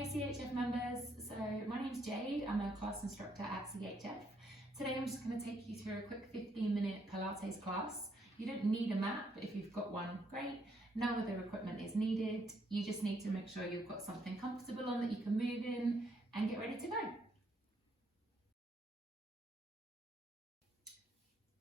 Hi CHF members, so my name's Jade, I'm a class instructor at CHF. Today I'm just going to take you through a quick 15-minute Pilates class. You don't need a mat, but if you've got one, great. No other equipment is needed. You just need to make sure you've got something comfortable on that you can move in and get ready to go.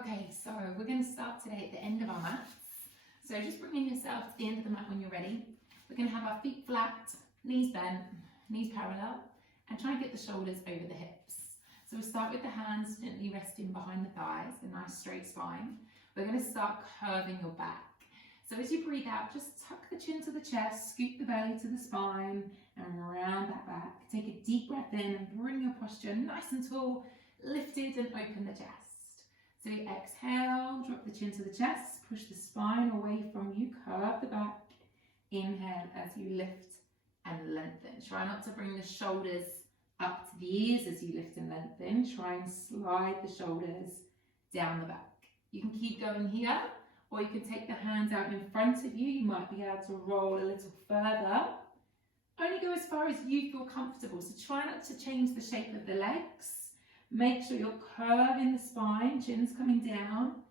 Okay, so we're going to start today at the end of our mats. So just bringing yourself to the end of the mat when you're ready. We're going to have our feet flat, knees bent, knees parallel, and try and get the shoulders over the hips. So we'll start with the hands gently resting behind the thighs, a nice straight spine. We're going to start curving your back. So as you breathe out, just tuck the chin to the chest, scoop the belly to the spine, and round that back. Take a deep breath in and bring your posture nice and tall, lifted and open the chest. So you exhale, drop the chin to the chest, push the spine away from you, curve the back. Inhale as you lift and lengthen. Try not to bring the shoulders up to the ears as you lift and lengthen. Try and slide the shoulders down the back. You can keep going here, or you can take the hands out in front of you. You might be able to roll a little further. Only go as far as you feel comfortable. So try not to change the shape of the legs. Make sure you're curving the spine, chin's coming down,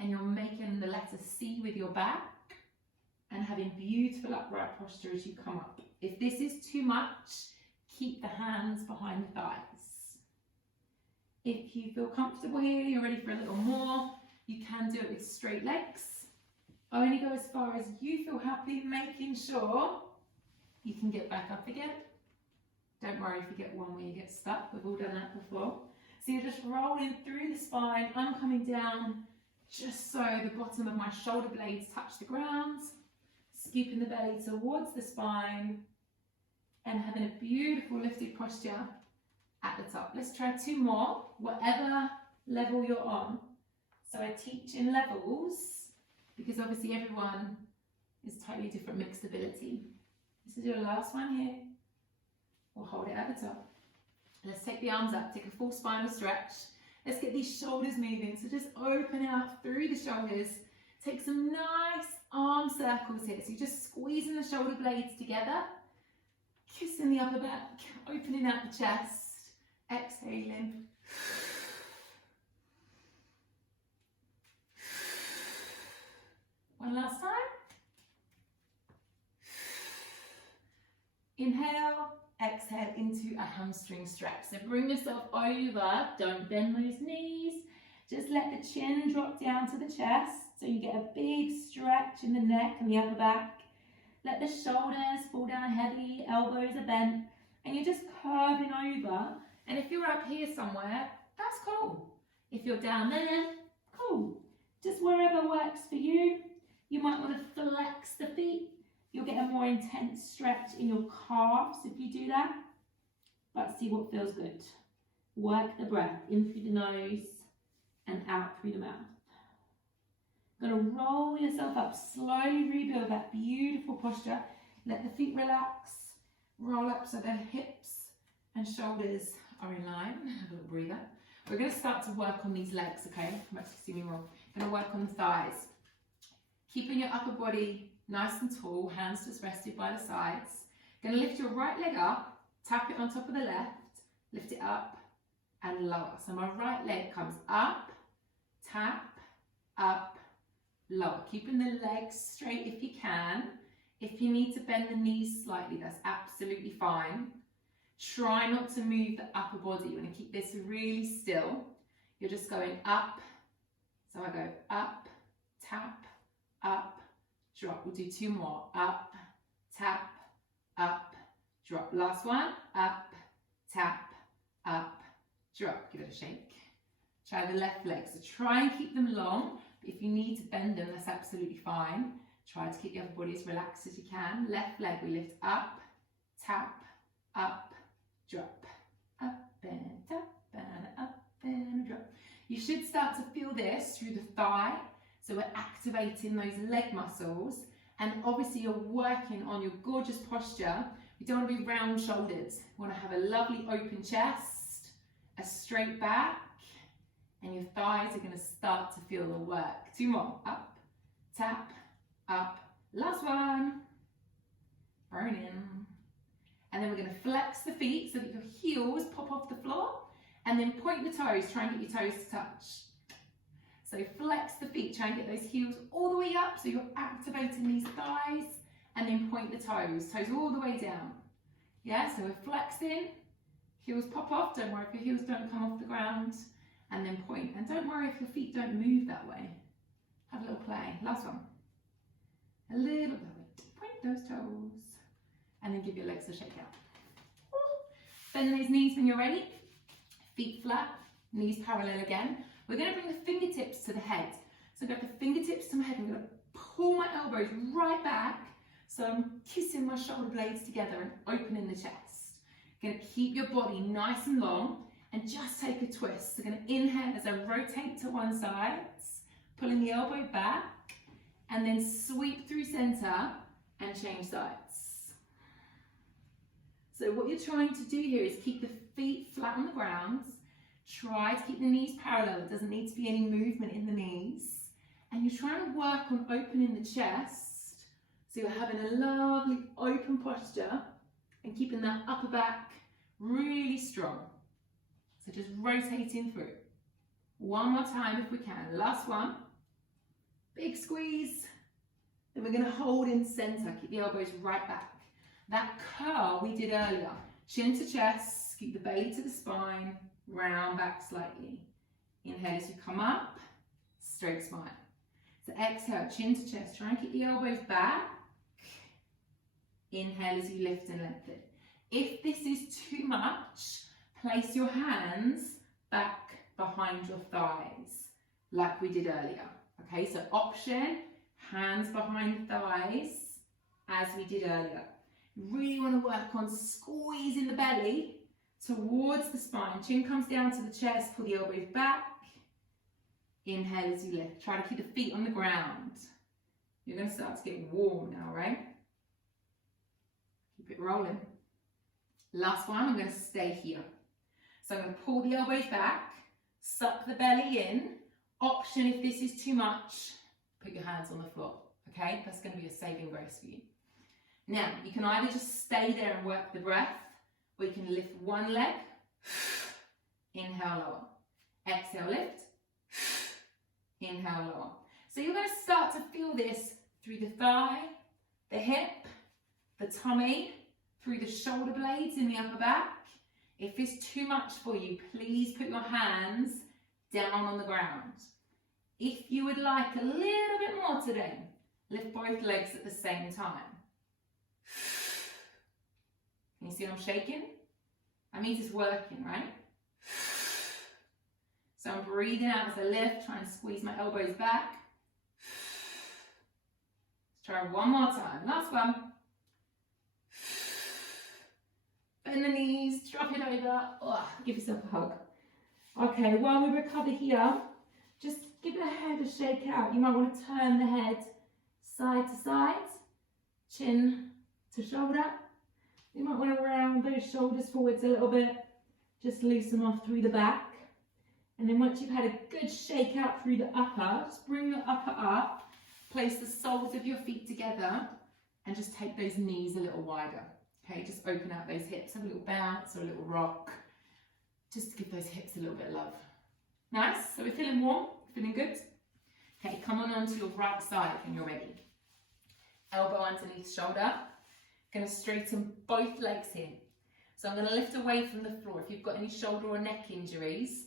and you're making the letter C with your back and having beautiful upright posture as you come up. If this is too much, keep the hands behind the thighs. If you feel comfortable here, you're ready for a little more, you can do it with straight legs. Only go as far as you feel happy, making sure you can get back up again. Don't worry if you get one where you get stuck, we've all done that before. So you're just rolling through the spine, I'm coming down just so the bottom of my shoulder blades touch the ground, scooping the belly towards the spine and having a beautiful lifted posture at the top. Let's try two more, whatever level you're on. So I teach in levels because obviously everyone is totally different mixed ability. This is your last one here. We'll hold it at the top. Let's take the arms up, take a full spinal stretch. Let's get these shoulders moving. So just open out through the shoulders. Take some nice arm circles here. So you're just squeezing the shoulder blades together, kissing the upper back, opening out the chest, exhaling. One last time. Inhale, exhale into a hamstring stretch. So bring yourself over, don't bend those knees. Just let the chin drop down to the chest so you get a big stretch in the neck and the upper back. Let the shoulders fall down heavy, elbows are bent, and you're just curving over. And if you're up here somewhere, that's cool. If you're down there, cool. Just wherever works for you. You might want to flex the feet. You'll get a more intense stretch in your calves if you do that. But see what feels good. Work the breath in through the nose and out through the mouth. Gonna roll yourself up, slowly rebuild that beautiful posture. Let the feet relax, roll up so the hips and shoulders are in line. Have a little breather. We're gonna start to work on these legs, okay? Come back to see me more. Gonna work on the thighs. Keeping your upper body nice and tall, hands just rested by the sides. Gonna lift your right leg up, tap it on top of the left, lift it up and lower. So my right leg comes up, tap, up, lower. Keeping the legs straight if you can. If you need to bend the knees slightly, that's absolutely fine. Try not to move the upper body. You want to keep this really still. You're just going up. So I go up, tap, up, drop. We'll do two more. Up, tap, up, drop. Last one. Up, tap, up, drop. Give it a shake. Try the left leg. So try and keep them long. If you need to bend them, that's absolutely fine. Try to keep the upper body as relaxed as you can. Left leg, we lift up, tap, up, drop. Up and tap and up and drop. You should start to feel this through the thigh. So we're activating those leg muscles. And obviously you're working on your gorgeous posture. We don't want to be round shouldered. We want to have a lovely open chest, a straight back. And your thighs are going to start to feel the work. Two more. Up, tap, up. Last one. Burn in. And then we're going to flex the feet so that your heels pop off the floor, and then point the toes, try and get your toes to touch. So flex the feet, try and get those heels all the way up so you're activating these thighs, and then point the toes all the way down. Yeah, so we're flexing, heels pop off, don't worry if your heels don't come off the ground, and then point. And don't worry if your feet don't move that way. Have a little play. Last one. A little bit. Point those toes, and then give your legs a shake out. Bend those knees when you're ready. Feet flat, knees parallel again. We're going to bring the fingertips to the head. So grab the fingertips to my head. I'm going to pull my elbows right back. So I'm kissing my shoulder blades together and opening the chest. Going to keep your body nice and long and just take a twist. So going to inhale as I rotate to one side, pulling the elbow back, and then sweep through center and change sides. So what you're trying to do here is keep the feet flat on the ground. Try to keep the knees parallel. There doesn't need to be any movement in the knees. And you're trying to work on opening the chest. So you're having a lovely open posture and keeping that upper back really strong. So just rotating through. One more time if we can. Last one. Big squeeze. Then we're going to hold in center. Keep the elbows right back. That curl we did earlier. Chin to chest. Keep the belly to the spine. Round back slightly. Inhale as you come up, straight spine. So exhale, chin to chest. Try and keep the elbows back. Inhale as you lift and lengthen. If this is too much, place your hands back behind your thighs, like we did earlier. Okay, so option, hands behind the thighs, as we did earlier. You really want to work on squeezing the belly towards the spine. Chin comes down to the chest, pull the elbows back. Inhale as you lift. Try to keep the feet on the ground. You're going to start to get warm now, right? Keep it rolling. Last one, I'm going to stay here. So I'm going to pull the elbows back, suck the belly in. Option, if this is too much, put your hands on the floor, okay? That's going to be a saving grace for you. Now, you can either just stay there and work the breath, or you can lift one leg, inhale, lower. Exhale, lift, inhale, lower. So you're going to start to feel this through the thigh, the hip, the tummy, through the shoulder blades in the upper back. If it's too much for you, please put your hands down on the ground. If you would like a little bit more today, lift both legs at the same time. Can you see I'm shaking? That means it's working, right? So I'm breathing out as I lift, trying to squeeze my elbows back. Let's try one more time. Last one. Bend the knees, drop it over. Oh, give yourself a hug. Okay, while we recover here, just give the head a shake out. You might want to turn the head side to side, chin to shoulder. You might want to round those shoulders forwards a little bit. Just loosen off through the back. And then once you've had a good shake out through the upper, just bring your upper up, place the soles of your feet together, and just take those knees a little wider. Okay, just open out those hips, have a little bounce or a little rock, just to give those hips a little bit of love. Nice, so we're feeling warm, feeling good? Okay, come on onto your right side when you're ready. Elbow underneath shoulder. Going to straighten both legs here. So I'm going to lift away from the floor. If you've got any shoulder or neck injuries,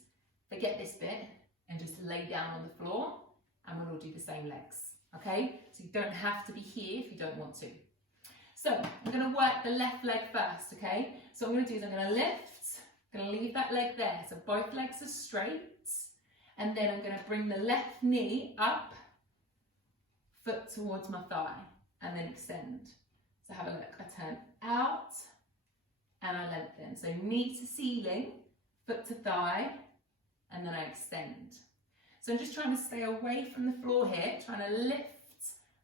forget this bit and just lay down on the floor, and we'll all do the same legs. Okay, so you don't have to be here if you don't want to. So I'm going to work the left leg first, okay? So what I'm going to do is I'm going to lift, I'm going to leave that leg there. So both legs are straight. And then I'm going to bring the left knee up, foot towards my thigh, and then extend. So have a look. I turn out and I lengthen. So knee to ceiling, foot to thigh, and then I extend. So I'm just trying to stay away from the floor here, trying to lift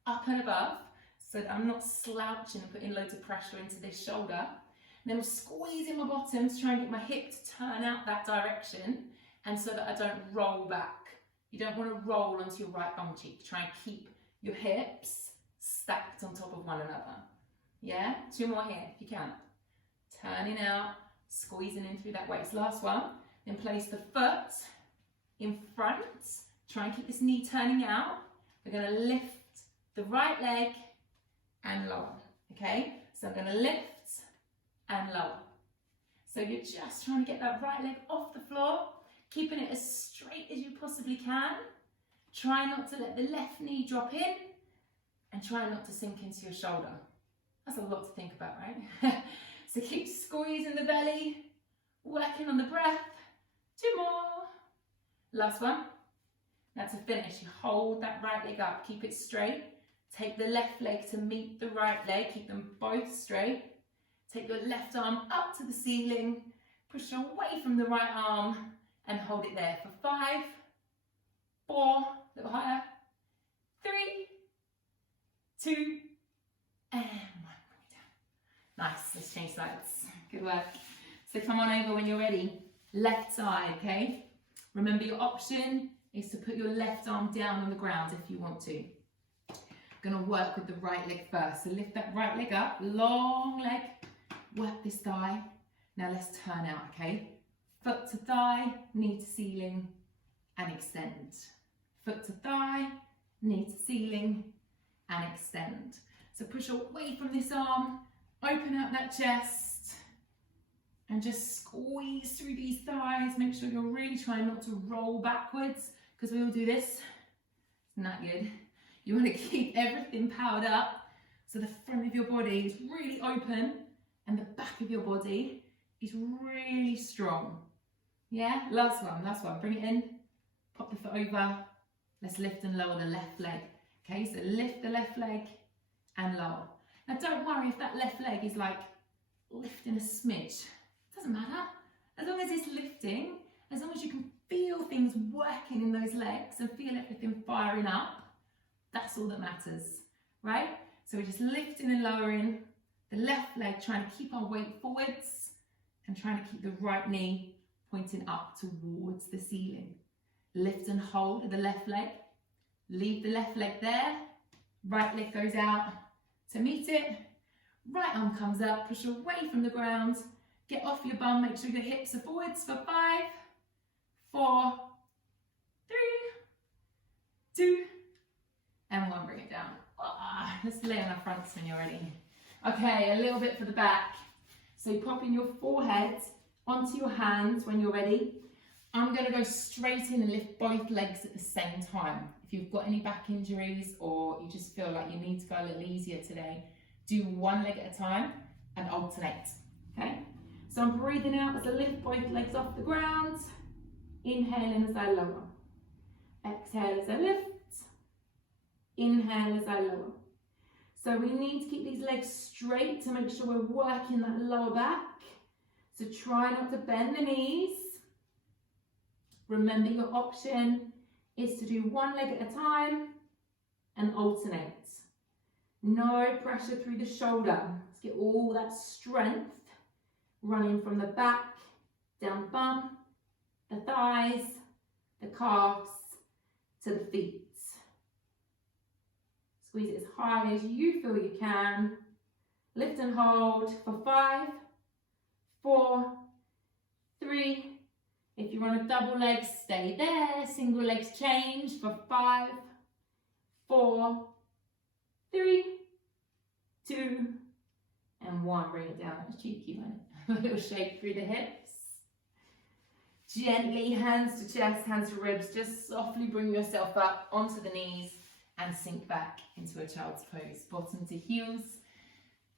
up and above, so that I'm not slouching and putting loads of pressure into this shoulder. And then I'm squeezing my bottom to try and get my hip to turn out that direction, and so that I don't roll back. You don't want to roll onto your right bum cheek. Try and keep your hips stacked on top of one another. Yeah? 2 more here if you can. turning out, squeezing in through that waist. Last one. Then place the foot in front. Try and keep this knee turning out. We're going to lift the right leg and lower. Okay? So I'm going to lift and lower. So you're just trying to get that right leg off the floor, keeping it as straight as you possibly can. Try not to let the left knee drop in and try not to sink into your shoulder. That's a lot to think about, right? So keep squeezing the belly, working on the breath. 2 more. Last one. Now to finish, you hold that right leg up, keep it straight. Take the left leg to meet the right leg, keep them both straight. Take your left arm up to the ceiling, push away from the right arm and hold it there for 5, 4, a little higher, 3, 2, and 1. Nice, let's change sides. Good work. So come on over when you're ready. Left side, okay? Remember your option is to put your left arm down on the ground if you want to. Gonna work with the right leg first. So lift that right leg up, long leg, work this thigh. Now let's turn out, okay? Foot to thigh, knee to ceiling, and extend. Foot to thigh, knee to ceiling, and extend. So push away from this arm, open out that chest, and just squeeze through these thighs. Make sure you're really trying not to roll backwards, because we all do this. It's not good. You want to keep everything powered up so the front of your body is really open and the back of your body is really strong. Yeah, last one. Bring it in, pop the foot over. Let's lift and lower the left leg. Okay, so lift the left leg and lower. Now don't worry if that left leg is like lifting a smidge. It doesn't matter. As long as it's lifting, as long as you can feel things working in those legs and feel everything firing up, that's all that matters, right? So we're just lifting and lowering the left leg, trying to keep our weight forwards and trying to keep the right knee pointing up towards the ceiling. Lift and hold with the left leg. Leave the left leg there. Right leg goes out to meet it. Right arm comes up, push away from the ground. Get off your bum, make sure your hips are forwards for 5, 4, 3, 2, and 1, bring it down. Let's lay on our fronts when you're ready. Okay, a little bit for the back. So popping your forehead onto your hands when you're ready. I'm going to go straight in and lift both legs at the same time. If you've got any back injuries or you just feel like you need to go a little easier today, do one leg at a time and alternate, okay? So I'm breathing out as I lift both legs off the ground. Inhaling as I lower. Exhale as I lift. Inhale as I lower. So we need to keep these legs straight to make sure we're working that lower back. So try not to bend the knees. Remember your option is to do one leg at a time and alternate. No pressure through the shoulder. Let's get all that strength running from the back, down bum, the thighs, the calves, to the feet. Squeeze it as high as you feel you can. Lift and hold for 5, 4, 3. If you're on a double leg, stay there. Single legs change for 5, 4, 3, 2, and 1. Bring it down. That's cheeky, man. A little shake through the hips. Gently, hands to chest, hands to ribs. Just softly bring yourself up onto the knees and sink back into a child's pose. Bottom to heels.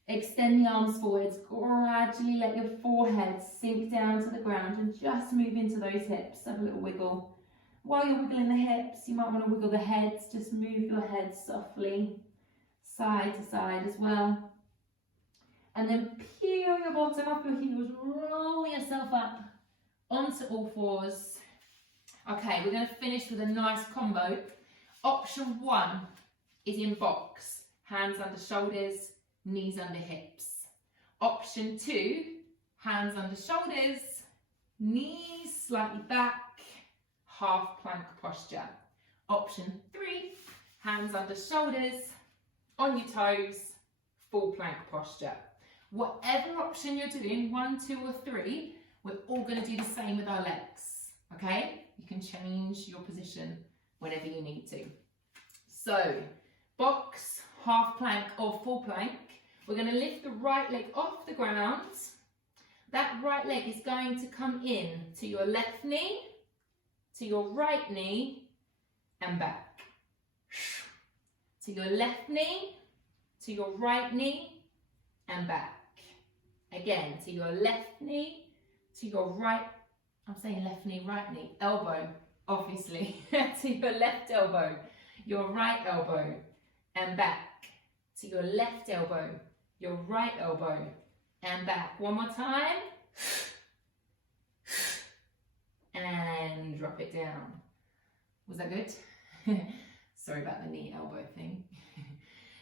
Extend the arms forwards. Gradually let your forehead sink down to the ground and just move into those hips. Have a little wiggle. While you're wiggling the hips, you might want to wiggle the heads. Just move your head softly, side to side as well. And then peel your bottom off your heels. Roll yourself up onto all fours. Okay, we're going to finish with a nice combo. Option 1 is in box. Hands under shoulders, knees under hips. Option 2, hands under shoulders, knees slightly back, half plank posture. Option 3, hands under shoulders, on your toes, full plank posture. Whatever option you're doing, 1, 2 or 3, we're all going to do the same with our legs, okay? You can change your position whenever you need to. So, box, half plank or full plank. We're going to lift the right leg off the ground. That right leg is going to come in to your left knee, to your right knee, and back. To your left knee, to your right knee, and back. Again, to your left knee, to your right, I'm saying left knee, right knee, elbow, obviously, to your left elbow, your right elbow, and back. To your left elbow, your right elbow, and back. One more time. And drop it down. Was that good? Sorry about the knee elbow thing.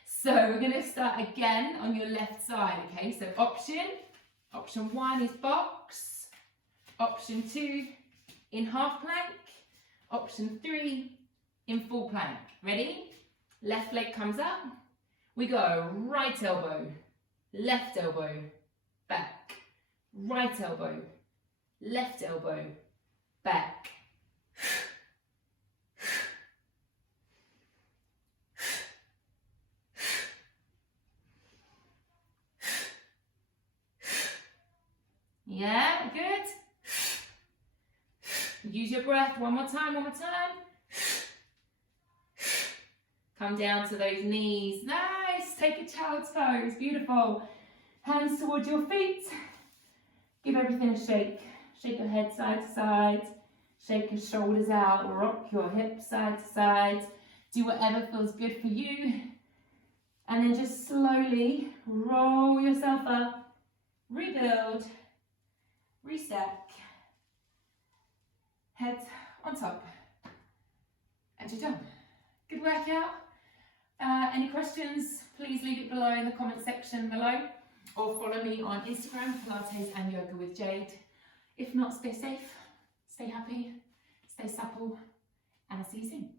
So we're going to start again on your left side, okay? So option 1 is box. Option 2 in half plank. Option 3 in full plank. Ready? Left leg comes up. We go right elbow, left elbow, back. Right elbow, left elbow, back. Yeah, good. Use your breath. One more time, one more time. Come down to those knees. Nice. Take a child's pose. Beautiful. Hands towards your feet. Give everything a shake. Shake your head side to side. Shake your shoulders out. Rock your hips side to side. Do whatever feels good for you. And then just slowly roll yourself up. Rebuild. Reset. Head on top. And you're done. Good workout. Any questions, please leave it below in the comment section below, or follow me on Instagram, Pilates and Yoga with Jade. If not, stay safe, stay happy, stay supple, and I'll see you soon.